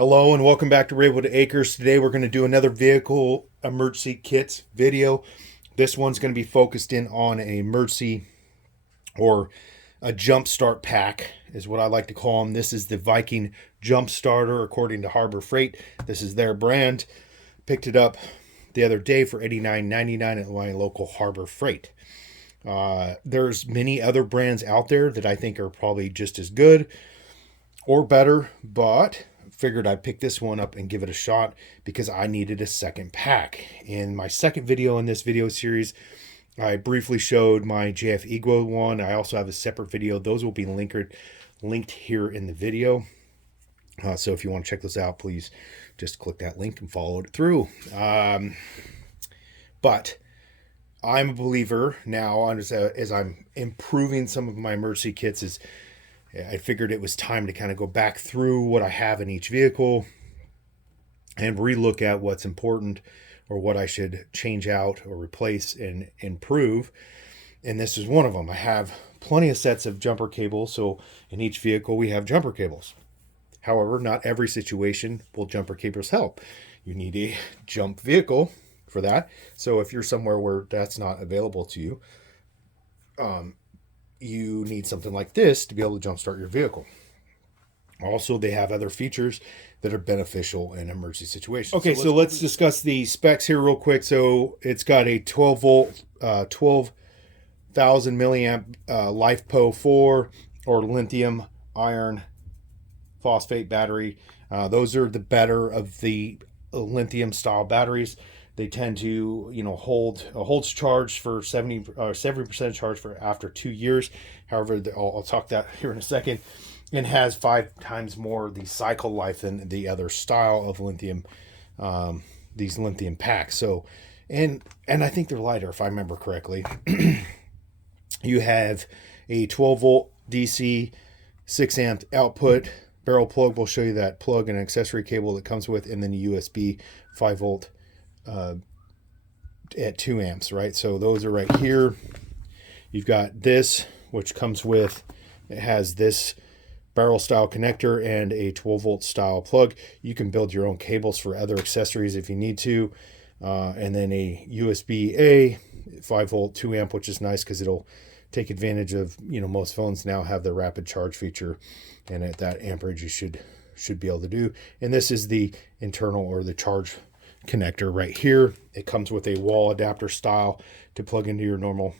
Hello and welcome back to Redwood Acres. Today we're going to do another vehicle emergency kits video. This one's going to be focused in on a emergency or a jump start pack is what I like to call them. This is the Viking Jump Starter according to Harbor Freight. This is their brand. Picked it up the other day for $89.99 at my local Harbor Freight. There's many other brands out there that I think are probably just as good or better, but figured I'd pick this one up and give it a shot because I needed a second pack. In my second video in this video series, I briefly showed my JF Eagle one. I also have a separate video. Those will be linked here in the video. So if you want to check those out, please just click that link and follow it through. But I'm a believer now, as I'm improving some of my emergency kits, I figured it was time to kind of go back through what I have in each vehicle and relook at what's important or what I should change out or replace and improve. And this is one of them. I have plenty of sets of jumper cables. So in each vehicle, we have jumper cables. However, not every situation will jumper cables help. You need a jump vehicle for that. So if you're somewhere where that's not available to you, you need something like this to be able to jumpstart your vehicle. Also, they have other features that are beneficial in emergency situations. Okay, so let's discuss the specs here real quick. So it's got a 12 volt, 12,000 milliamp LiFePO 4 or lithium iron phosphate battery. Those are the better of the lithium style batteries. They tend to, holds charge for 70% charge for after 2 years. However, I'll talk that here in a second. And has 5 times more the cycle life than the other style of lithium, these lithium packs. So, and I think they're lighter if I remember correctly. You have a 12 volt DC, 6 amp output barrel plug. We'll show you that plug and accessory cable that comes with, and then a USB 5 volt at 2 amps, right? So those are right here. You've got this, which comes with, it has this barrel style connector and a 12 volt style plug. You can build your own cables for other accessories if you need to. And then a USB-A 5 volt 2 amp, which is nice because it'll take advantage of, most phones now have the rapid charge feature, and at that amperage you should be able to do. And this is the internal or the charge connector right here. It comes with a wall adapter style to plug into your normal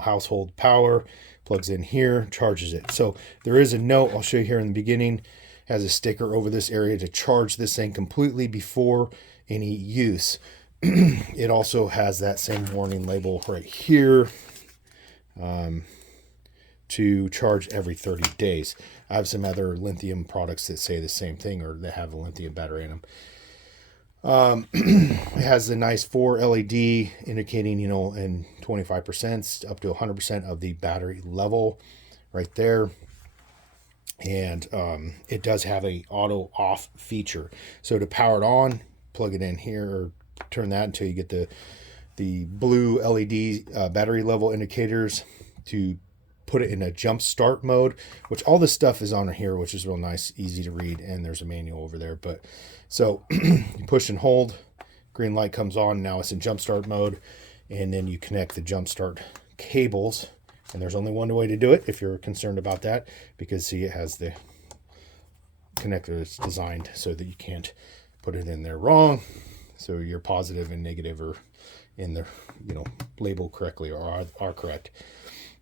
household power. Plugs in here, charges it. So there is a note I'll show you here in the beginning, has a sticker over this area to charge this thing completely before any use. It also has that same warning label right here, to charge every 30 days. I have some other lithium products that say the same thing, or that have a lithium battery in them. It has a nice 4 LED indicating, and 25% up to 100% of the battery level right there. And it does have a auto off feature. So to power it on, plug it in here or turn that until you get the blue LED battery level indicators to put it in a jump start mode, which all this stuff is on here, which is real nice, easy to read, and there's a manual over there. But so you push and hold, green light comes on, now it's in jump start mode, and then you connect the jump start cables. And there's only one way to do it if you're concerned about that, because see, it has the connector that's designed so that you can't put it in there wrong. So your positive and negative are in the, labeled correctly or are correct.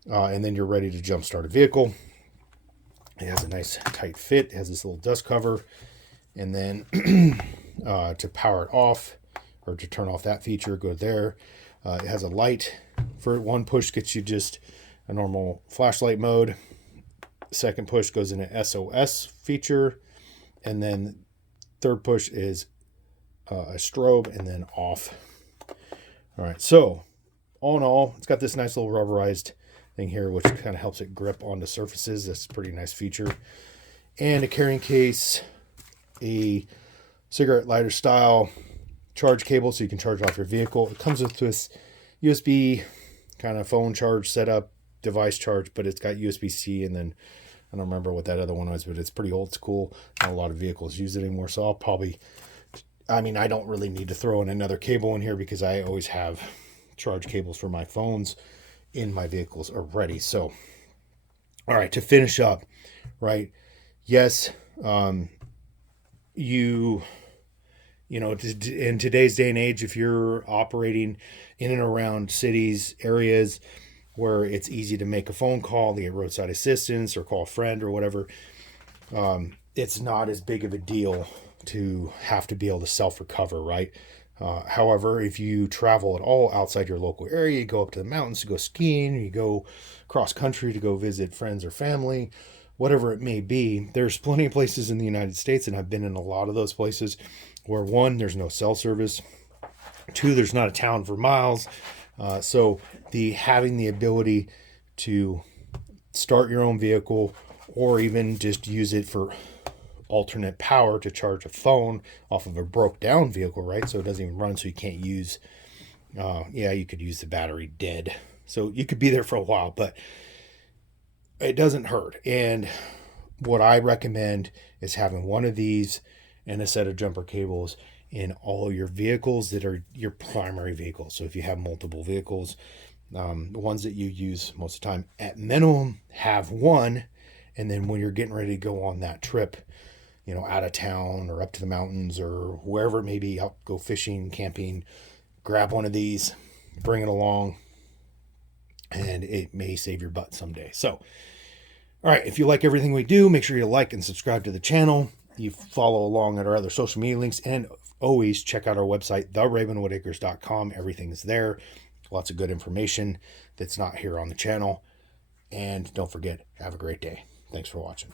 And then you're ready to jump start a vehicle. It has a nice tight fit. It has this little dust cover. And then to power it off or to turn off that feature, go there. It has a light. For one push gets you just a normal flashlight mode. Second push goes into SOS feature. And then third push is a strobe and then off. All right, so all in all, it's got this nice little rubberized thing here, which kind of helps it grip onto surfaces. That's a pretty nice feature. And a carrying case, a cigarette lighter style charge cable so you can charge off your vehicle. It comes with this USB kind of phone charge setup, device charge, but it's got USB-C and then I don't remember what that other one was, but it's pretty old school. Not a lot of vehicles use it anymore. So I'll probably, I mean, I don't really need to throw in another cable in here because I always have charge cables for my phones in my vehicles already. So, all right, to finish up, right? Yes, you know, in today's day and age, if you're operating in and around cities, areas where it's easy to make a phone call to get roadside assistance or call a friend or whatever, it's not as big of a deal to have to be able to self-recover, right? However, if you travel at all outside your local area, you go up to the mountains to go skiing, you go cross country to go visit friends or family, whatever it may be, there's plenty of places in the United States, and I've been in a lot of those places where, one, there's no cell service, two, there's not a town for miles. So the having the ability to start your own vehicle or even just use it for alternate power to charge a phone off of a broke down vehicle, right? So it doesn't even run, so you can't use, yeah, you could use the battery dead. So you could be there for a while, but it doesn't hurt. And what I recommend is having one of these and a set of jumper cables in all your vehicles that are your primary vehicles. So if you have multiple vehicles, the ones that you use most of the time, at minimum, have one. And then when you're getting ready to go on that trip, you know, out of town or up to the mountains or wherever it may be, out go fishing, camping, grab one of these, bring it along, and it may save your butt someday. So, all right, if you like everything we do, make sure you like and subscribe to the channel. You follow along at our other social media links, and always check out our website, theravenwoodacres.com. Everything's there. Lots of good information that's not here on the channel. And don't forget, have a great day. Thanks for watching.